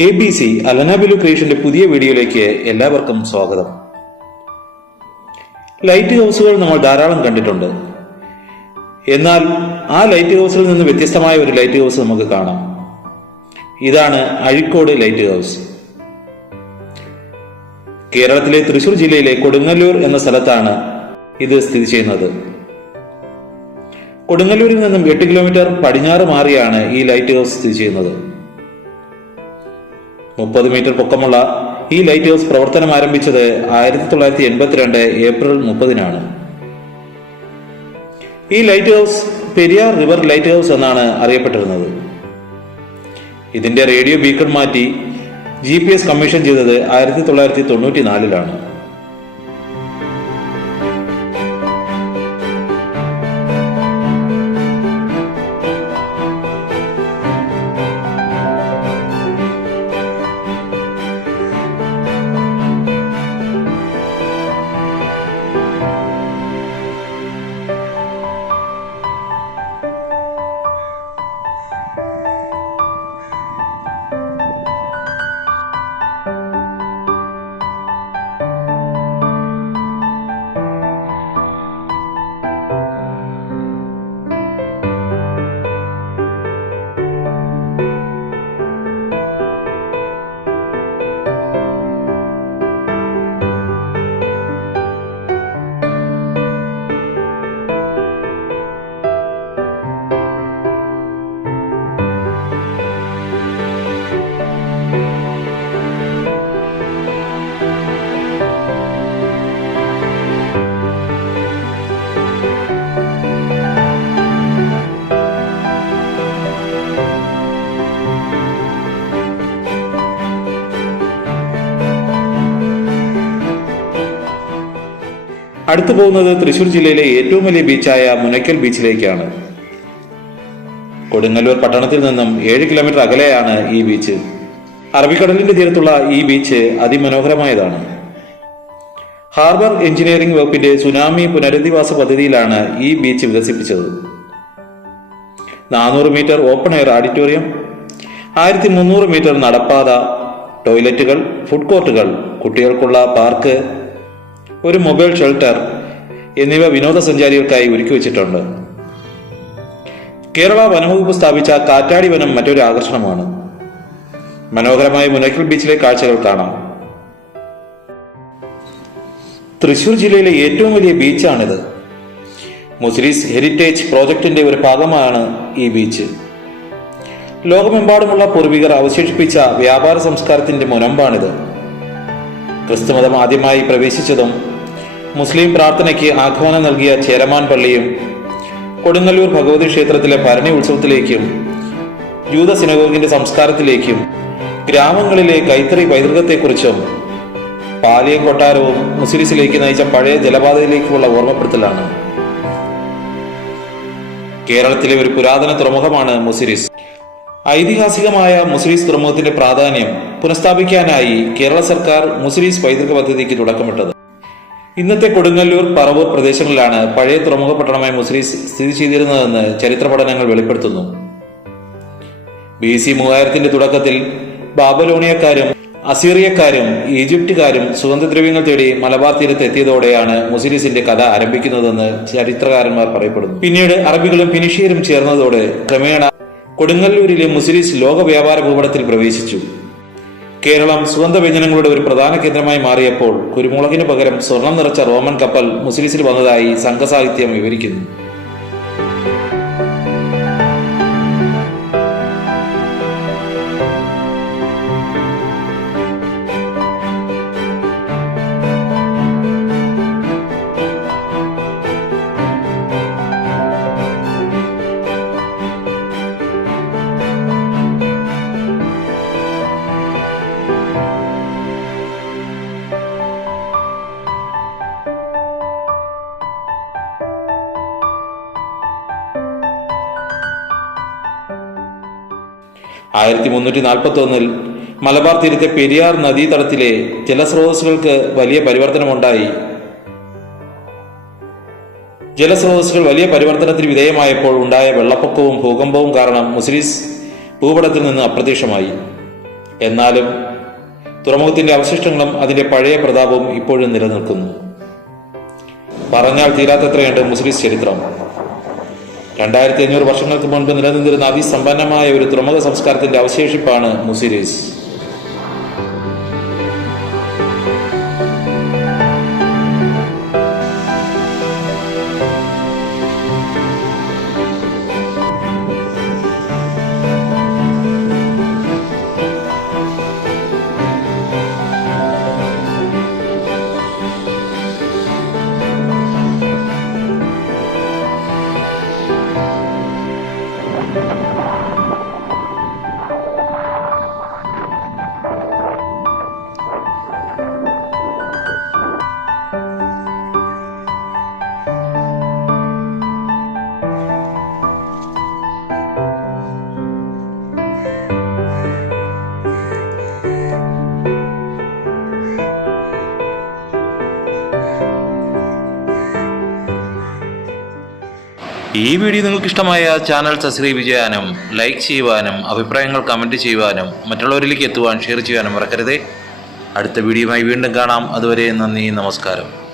ABC Alana ബിലു ക്രിയേഷന്റെ പുതിയ വീഡിയോയിലേക്ക് എല്ലാവർക്കും സ്വാഗതം. ലൈറ്റ് ഹൗസുകൾ നമ്മൾ ധാരാളം കണ്ടിട്ടുണ്ട്. എന്നാൽ ആ ലൈറ്റ് ഹൗസിൽ നിന്ന് വ്യത്യസ്തമായ ഒരു ലൈറ്റ് ഹൗസ് നമുക്ക് കാണാം. ഇതാണ് അഴീക്കോട് ലൈറ്റ് ഹൗസ്. കേരളത്തിലെ തൃശൂർ ജില്ലയിലെ കൊടുങ്ങല്ലൂർ എന്ന സ്ഥലത്താണ് ഇത് സ്ഥിതി ചെയ്യുന്നത്. കൊടുങ്ങല്ലൂരിൽ നിന്നും 8 കിലോമീറ്റർ പടിഞ്ഞാറ് മാറിയാണ് ഈ ലൈറ്റ് ഹൗസ് സ്ഥിതി ചെയ്യുന്നത്. 30 മീറ്റർ പൊക്കമുള്ള ഈ ലൈറ്റ് ഹൗസ് പ്രവർത്തനം ആരംഭിച്ചത് 1982 ഏപ്രിൽ 30-നാണ്. ഈ light house Periyar river light house എന്നാണ് അറിയപ്പെട്ടിരുന്നത്. ഇതിന്റെ റേഡിയോ ബീക്കൺ മാറ്റി GPS കമ്മീഷൻ ചെയ്തത് 1994-ലാണ്. അടുത്തു പോകുന്നത് തൃശൂർ ജില്ലയിലെ ഏറ്റവും വലിയ ബീച്ചായ മുനയ്ക്കൽ ബീച്ചിലേക്കാണ്. കൊടുങ്ങല്ലൂർ പട്ടണത്തിൽ നിന്നും 7 കിലോമീറ്റർ അകലെയാണ് ഈ ബീച്ച്. അറബിക്കടലിന്റെ തീരത്തുള്ള ഈ ബീച്ച് അതിമനോഹരമായതാണ്. ഹാർബർ എഞ്ചിനീയറിംഗ് വകുപ്പിന്റെ സുനാമി പുനരധിവാസ പദ്ധതിയിലാണ് ഈ ബീച്ച് വികസിപ്പിച്ചത്. 400 metre open air auditorium, 1300 metre നടപ്പാത, ടോയ്ലറ്റുകൾ, ഫുഡ് കോർട്ടുകൾ, കുട്ടികൾക്കുള്ള പാർക്ക്, ഒരു മൊബൈൽ ഷെൽട്ടർ എന്നിവ വിനോദസഞ്ചാരികൾക്കായി ഒരുക്കി വെച്ചിട്ടുണ്ട്. കേരള വനംവകുപ്പ് സ്ഥാപിച്ച കാറ്റാടി വനം മറ്റൊരു ആകർഷണമാണ്. മനോഹരമായ മുനയ്ക്കൽ ബീച്ചിലെ കാഴ്ചകൾ കാണാം. തൃശൂർ ജില്ലയിലെ ഏറ്റവും വലിയ ബീച്ചാണിത്. മുസിരീസ് ഹെറിറ്റേജ് പ്രോജക്ടിന്റെ ഒരു ഭാഗമാണ് ഈ ബീച്ച്. ലോകമെമ്പാടുമുള്ള പൂർവികർ അവശേഷിപ്പിച്ച വ്യാപാര സംസ്കാരത്തിന്റെ മുനമ്പാണിത്. ക്രിസ്തുമതം ആദ്യമായി പ്രവേശിച്ചതും മുസ്ലിം പ്രാർത്ഥനയ്ക്ക് ആഹ്വാനം നൽകിയ ചേരമാൻ പള്ളിയും, കൊടുങ്ങല്ലൂർ ഭഗവതി ക്ഷേത്രത്തിലെ ഭരണി ഉത്സവത്തിലേക്കും, ജൂത സിനഗോഗിന്റെ സംസ്കാരത്തിലേക്കും, ഗ്രാമങ്ങളിലെ കൈത്തറി പൈതൃകത്തെക്കുറിച്ചും, പാലിയം കൊട്ടാരവും മുസിരിസിലേക്ക് നയിച്ച പഴയ ജലപാതയിലേക്കുമുള്ള ഓർമ്മപ്പെടുത്തലാണ്. കേരളത്തിലെ ഒരു പുരാതന തുറമുഖമാണ് മുസിരിസ്. ഐതിഹാസികമായ മുസിരീസ് തുറമുഖത്തിന്റെ പ്രാധാന്യം പുനഃസ്ഥാപിക്കാനായി കേരള സർക്കാർ മുസിരീസ് പൈതൃക പദ്ധതിക്ക് തുടക്കമിട്ടത്. ഇന്നത്തെ കൊടുങ്ങല്ലൂർ, പറവൂർ പ്രദേശങ്ങളിലാണ് പഴയ തുറമുഖ പട്ടണമായ മുസിരീസ് സ്ഥിതി ചെയ്തിരുന്നതെന്ന് ചരിത്ര പഠനങ്ങൾ വെളിപ്പെടുത്തുന്നു. BC 3000-ന്റെ തുടക്കത്തിൽ ബാബലോണിയക്കാരും അസീറിയക്കാരും ഈജിപ്തുകാരും സുഗന്ധദ്രവ്യങ്ങൾ തേടി മലബാർ തീരത്ത് എത്തിയതോടെയാണ് മുസിരീസിന്റെ കഥ ആരംഭിക്കുന്നതെന്ന് ചരിത്രകാരന്മാർ പറയപ്പെടുന്നു. പിന്നീട് അറബികളും ഫിനിഷ്യരും ചേർന്നതോടെ ക്രമേണ കൊടുങ്ങല്ലൂരിലെ മുസിരീസ് ലോക വ്യാപാര ഭൂപടത്തിൽ പ്രവേശിച്ചു. കേരളം സുഗന്ധവ്യഞ്ജനങ്ങളുടെ ഒരു പ്രധാന കേന്ദ്രമായി മാറിയപ്പോൾ കുരുമുളകിന് പകരം സ്വർണം നിറച്ച റോമൻ കപ്പൽ മുസിരീസിൽ വന്നതായി സംഘസാഹിത്യം വിവരിക്കുന്നു. (1341) മലബാർ തീരത്തെ പെരിയാർ നദീതടത്തിലെ ജലസ്രോതസ്സുകൾക്ക് വലിയ പരിവർത്തനമുണ്ടായി. ജലസ്രോതസ്സുകൾ വലിയ പരിവർത്തനത്തിന് വിധേയമായപ്പോൾ ഉണ്ടായ വെള്ളപ്പൊക്കവും ഭൂകമ്പവും കാരണം മുസിരീസ് ഭൂപടത്തിൽ നിന്ന് അപ്രത്യക്ഷമായി. എന്നാലും തുറമുഖത്തിന്റെ അവശിഷ്ടങ്ങളും അതിന്റെ പഴയ പ്രതാപവും ഇപ്പോഴും നിലനിൽക്കുന്നു. പറഞ്ഞാൽ തീരാത്തത്രയുണ്ട് മുസ്ലിസ് ചരിത്രം. 2500 വർഷങ്ങൾക്ക് മുൻപ് നിലനിന്നിരുന്ന അതിസമ്പന്നമായ ഒരു തുറമുഖ സംസ്കാരത്തിന്റെ അവശേഷിപ്പാണ് മുസിരിസ്. ഈ വീഡിയോ നിങ്ങൾക്ക് ഇഷ്ടമായ ചാനൽ സബ്സ്ക്രൈബ് ചെയ്യാനും ലൈക്ക് ചെയ്യുവാനും അഭിപ്രായങ്ങൾ കമൻറ്റ് ചെയ്യുവാനും മറ്റുള്ളവരിലേക്ക് എത്തുവാൻ ഷെയർ ചെയ്യാനും മറക്കരുതേ. അടുത്ത വീഡിയോയുമായി വീണ്ടും കാണാം. അതുവരെ നന്ദി, നമസ്കാരം.